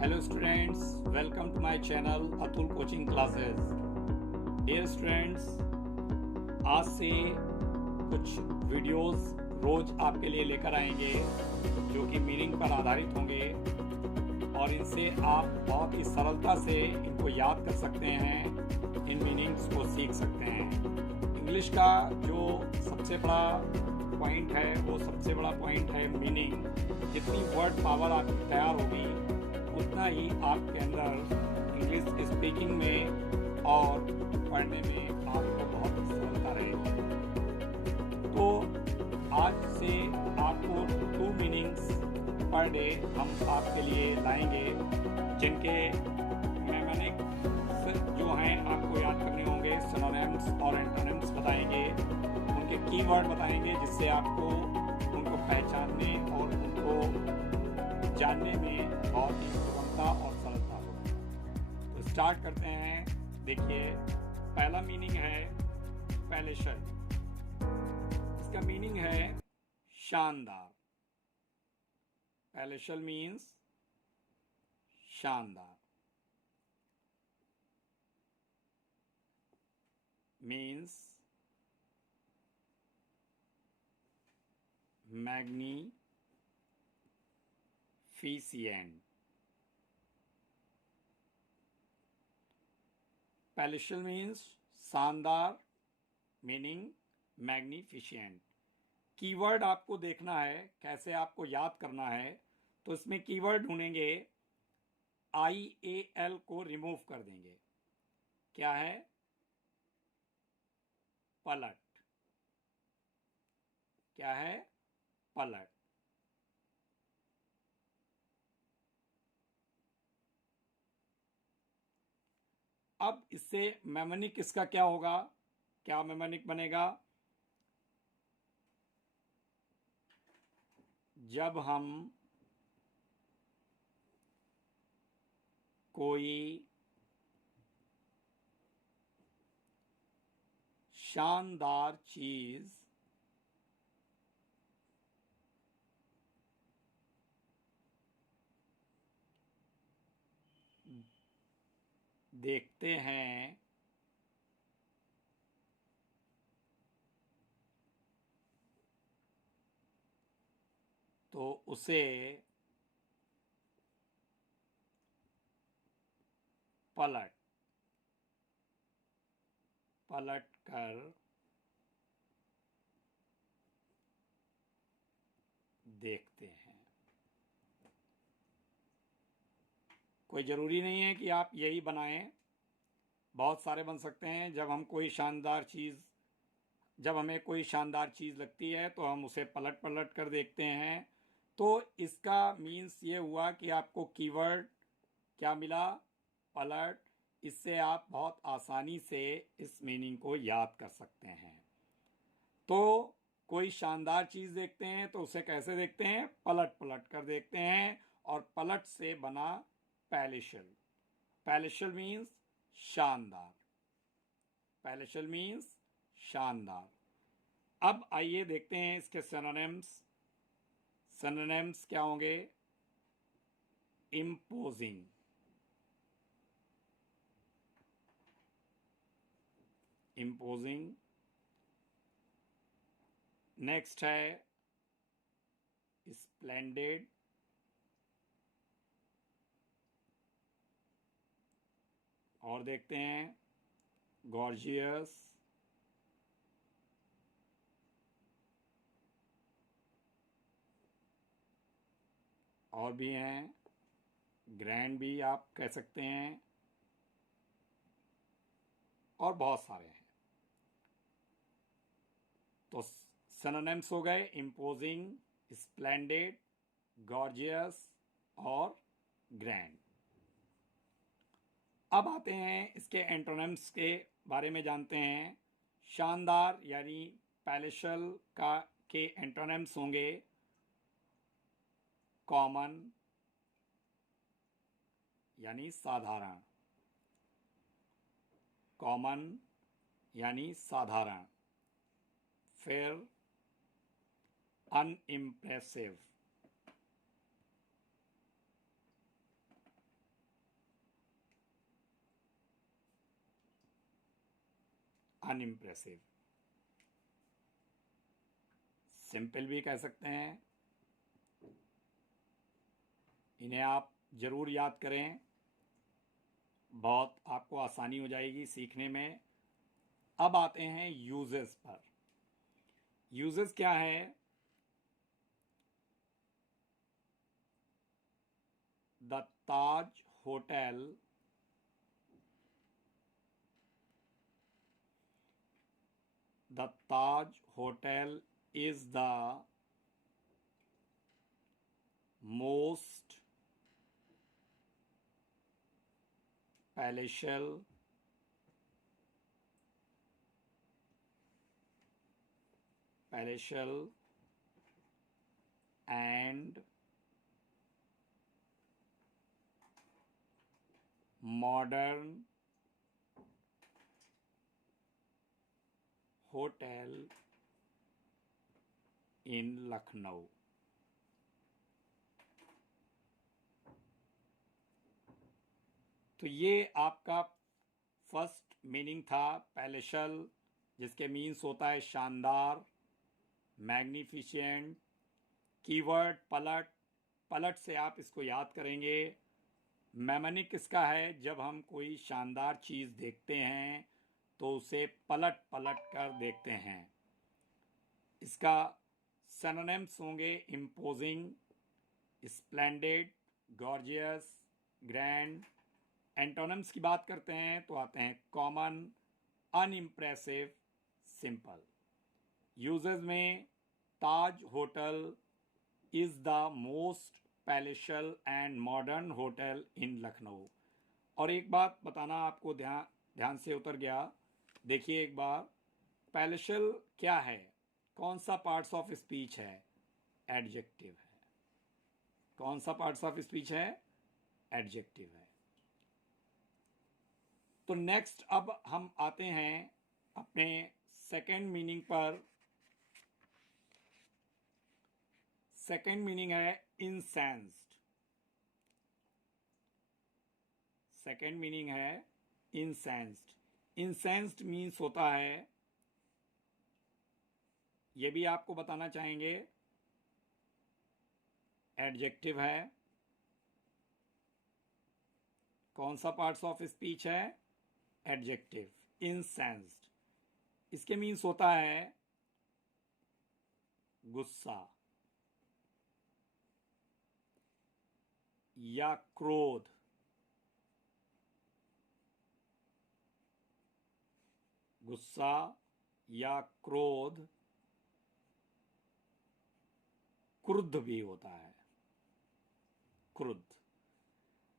Hello students, welcome to my channel Atul coaching classes. Dear students, आज से कुछ videos रोज आपके लिए लेकर आएंगे जो कि मीनिंग पर आधारित होंगे और इनसे आप बहुत ही सरलता से इनको याद कर सकते हैं, इन मीनिंग्स को सीख सकते हैं। इंग्लिश का जो सबसे बड़ा पॉइंट है वो सबसे बड़ा पॉइंट है मीनिंग। जितनी वर्ड पावर आपकी तैयार होगी उतना ही आपके अंदर इंग्लिश स्पीकिंग में और पढ़ने में आपको बहुत सरलता रहेगी। तो आज से आपको 2 मीनिंग्स पर डे हम आपके लिए लाएंगे, जिनके मेमोनिक्स जो हैं आपको याद करने होंगे। सिनोनिम्स और एंटोनिम्स बताएंगे, उनके कीवर्ड बताएंगे, जिससे आपको उनको पहचानने और उनको जानने में बहुत ही सुगमता और सरलता हो। तो स्टार्ट करते हैं। देखिए, पहला मीनिंग है पैलेशल। इसका मीनिंग है शानदार। पैलेशल मीन्स शानदार, मीन्स मैग्निफिसेंट। पैलेशल मीन्स शानदार, मीनिंग मैग्निफिसेंट। कीवर्ड आपको देखना है, कैसे आपको याद करना है। तो इसमें कीवर्ड ढूंढेंगे, IAL को रिमूव कर देंगे। क्या है? पलट। क्या है? पलट। अब इससे मेमोनिक इसका क्या होगा? क्या मेमोनिक बनेगा? जब हम कोई शानदार चीज देखते हैं तो उसे पलट कर देखते हैं। कोई ज़रूरी नहीं है कि आप यही बनाएं, बहुत सारे बन सकते हैं। जब हमें कोई शानदार चीज़ लगती है तो हम उसे पलट कर देखते हैं। तो इसका मीन्स ये हुआ कि आपको कीवर्ड क्या मिला? पलट। इससे आप बहुत आसानी से इस मीनिंग को याद कर सकते हैं। तो कोई शानदार चीज़ देखते हैं तो उसे कैसे देखते हैं? पलट कर देखते हैं, और पलट से बना पैलेशल। पैलेशल मीन्स शानदार। पैलेशल मीन्स शानदार। अब आइए देखते हैं इसके सिनोनिम्स। सिनोनिम्स क्या होंगे? Imposing, imposing. नेक्स्ट है स्प्लेंडेड, और देखते हैं गॉर्जियस, और भी हैं ग्रैंड भी आप कह सकते हैं, और बहुत सारे हैं। तो सिनोनिम्स हो गए इम्पोजिंग, स्प्लेंडेड, गॉर्जियस और ग्रैंड। अब आते हैं इसके एंटोनिम्स के बारे में जानते हैं। शानदार यानी पैलेशल के एंटोनिम्स होंगे कॉमन यानी साधारण, कॉमन यानी साधारण। फिर अनइम्प्रेसिव, अनइम्प्रेसिव। सिंपल भी कह सकते हैं। इन्हें आप जरूर याद करें, बहुत आपको आसानी हो जाएगी सीखने में। अब आते हैं यूजेस पर। यूजेस क्या है? The Taj hotel is the most palatial and modern hotel in Lucknow. तो ये आपका फर्स्ट मीनिंग था पैलेशल, जिसके मीन्स होता है शानदार, मैग्निफिशेंट। कीवर्ड पलट, पलट से आप इसको याद करेंगे। मेमोनिक किसका है? जब हम कोई शानदार चीज़ देखते हैं तो उसे पलट पलट कर देखते हैं। इसका सिनोनिम्स होंगे imposing, splendid, gorgeous, grand. Antonyms की बात करते हैं तो आते हैं कॉमन, अनइम्प्रेसिव, सिंपल। यूजेस में Taj hotel is the most palatial and modern hotel in Lucknow. और एक बात बताना आपको ध्यान से उतर गया। देखिए एक बार, पैलेशियल क्या है? कौन सा पार्ट्स ऑफ स्पीच है? एडजेक्टिव है। कौन सा पार्ट्स ऑफ स्पीच है? एडजेक्टिव है। तो नेक्स्ट अब हम आते हैं अपने सेकेंड मीनिंग पर। सेकेंड मीनिंग है इंसेंस्ड। सेकेंड मीनिंग है इंसेंस्ड। इंसेंस्ड मीन्स होता है, ये भी आपको बताना चाहेंगे, एडजेक्टिव है। कौन सा पार्ट्स ऑफ स्पीच है? एडजेक्टिव, इंसेंस्ड। इसके मीन्स होता है गुस्सा या क्रोध। गुस्सा या क्रोध, क्रुद्ध भी होता है, क्रुद्ध।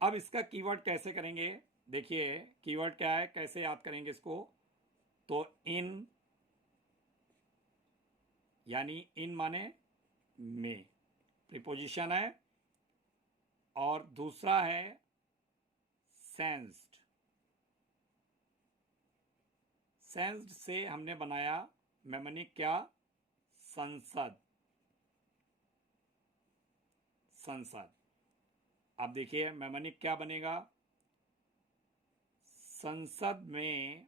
अब इसका कीवर्ड कैसे करेंगे? देखिए कीवर्ड क्या है, कैसे याद करेंगे इसको? तो इन, यानी इन माने में, प्रीपोजिशन है। और दूसरा है सेंस्ड। सेंस्ड से हमने बनाया मेमोनिक क्या? संसद। संसद। अब देखिए मेमोनिक क्या बनेगा? संसद में,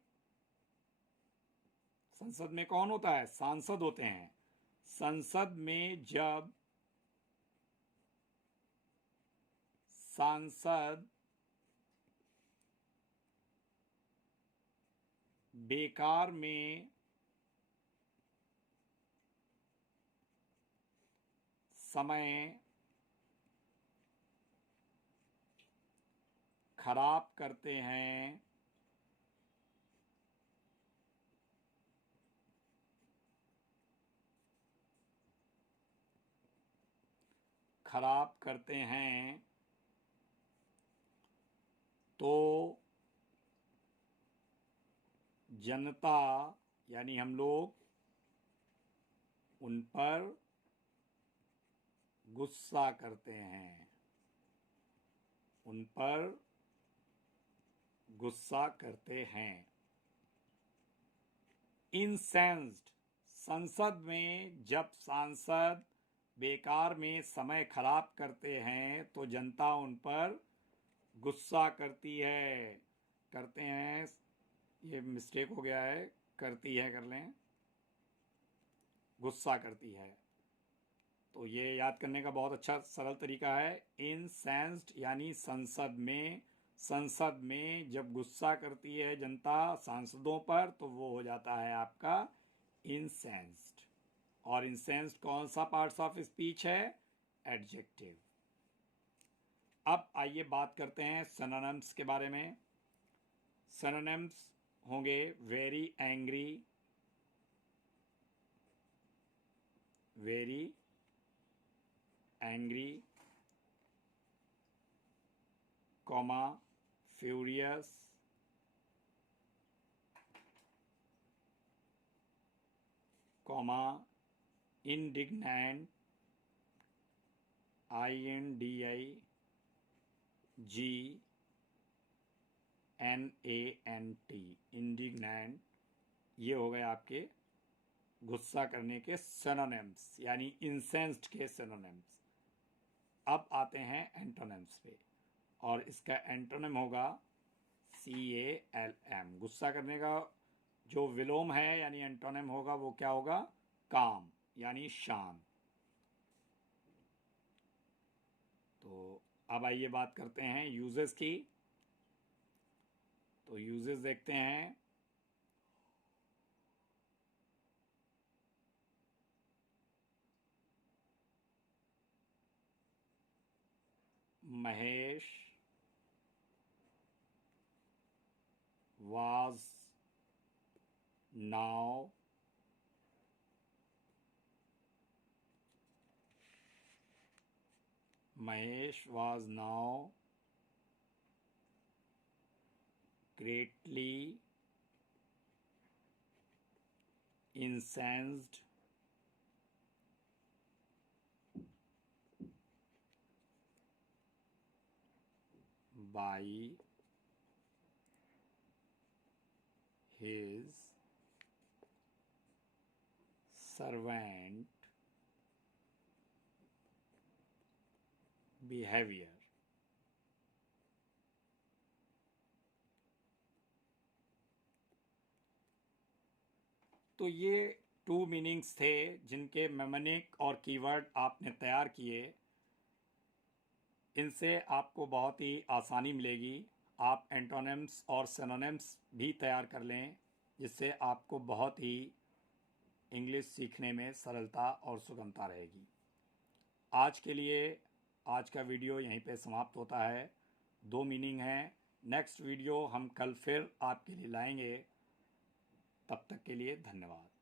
संसद में कौन होता है? सांसद होते हैं। संसद में जब सांसद बेकार में समय खराब करते हैं, खराब करते हैं, तो जनता यानी हम लोग उन पर गुस्सा करते हैं, उन पर गुस्सा करते हैं। इंसेंस्ड, संसद में जब सांसद बेकार में समय खराब करते हैं तो जनता उन पर गुस्सा करती है, करते हैं। ये मिस्टेक हो गया है, करती है कर लें, गुस्सा करती है। तो ये याद करने का बहुत अच्छा सरल तरीका है। इंसेंस्ड यानी संसद में जब गुस्सा करती है जनता सांसदों पर तो वो हो जाता है आपका इंसेंस्ड। और इंसेंस्ड कौन सा पार्ट्स ऑफ स्पीच है? एडजेक्टिव। अब आइए बात करते हैं सिनोनिम्स के बारे में। सिनोनिम्स होंगे very angry, very angry, comma furious, comma indignant, INDIGNANT, indignant. ये हो गए आपके गुस्सा करने के सिनोनिम्स यानी इंसेंस्ड के सिनोनिम्स। अब आते हैं एंटोनिम्स पे, और इसका एंटोनिम होगा CALM। गुस्सा करने का जो विलोम है यानी एंटोनिम होगा वो क्या होगा? काम यानी शांत। तो अब आइए बात करते हैं यूजेस की। तो यूजेस देखते हैं। Mahesh was now greatly incensed by his servant behavior। तो ये 2 मीनिंग्स थे जिनके मेमोनिक और कीवर्ड आपने तैयार किए। इनसे आपको बहुत ही आसानी मिलेगी। आप एंटोनिम्स और सिनोनिम्स भी तैयार कर लें, जिससे आपको बहुत ही इंग्लिश सीखने में सरलता और सुगमता रहेगी। आज के लिए आज का वीडियो यहीं पे समाप्त होता है। 2 मीनिंग हैं। नेक्स्ट वीडियो हम कल फिर आपके लिए लाएंगे। तब तक के लिए धन्यवाद।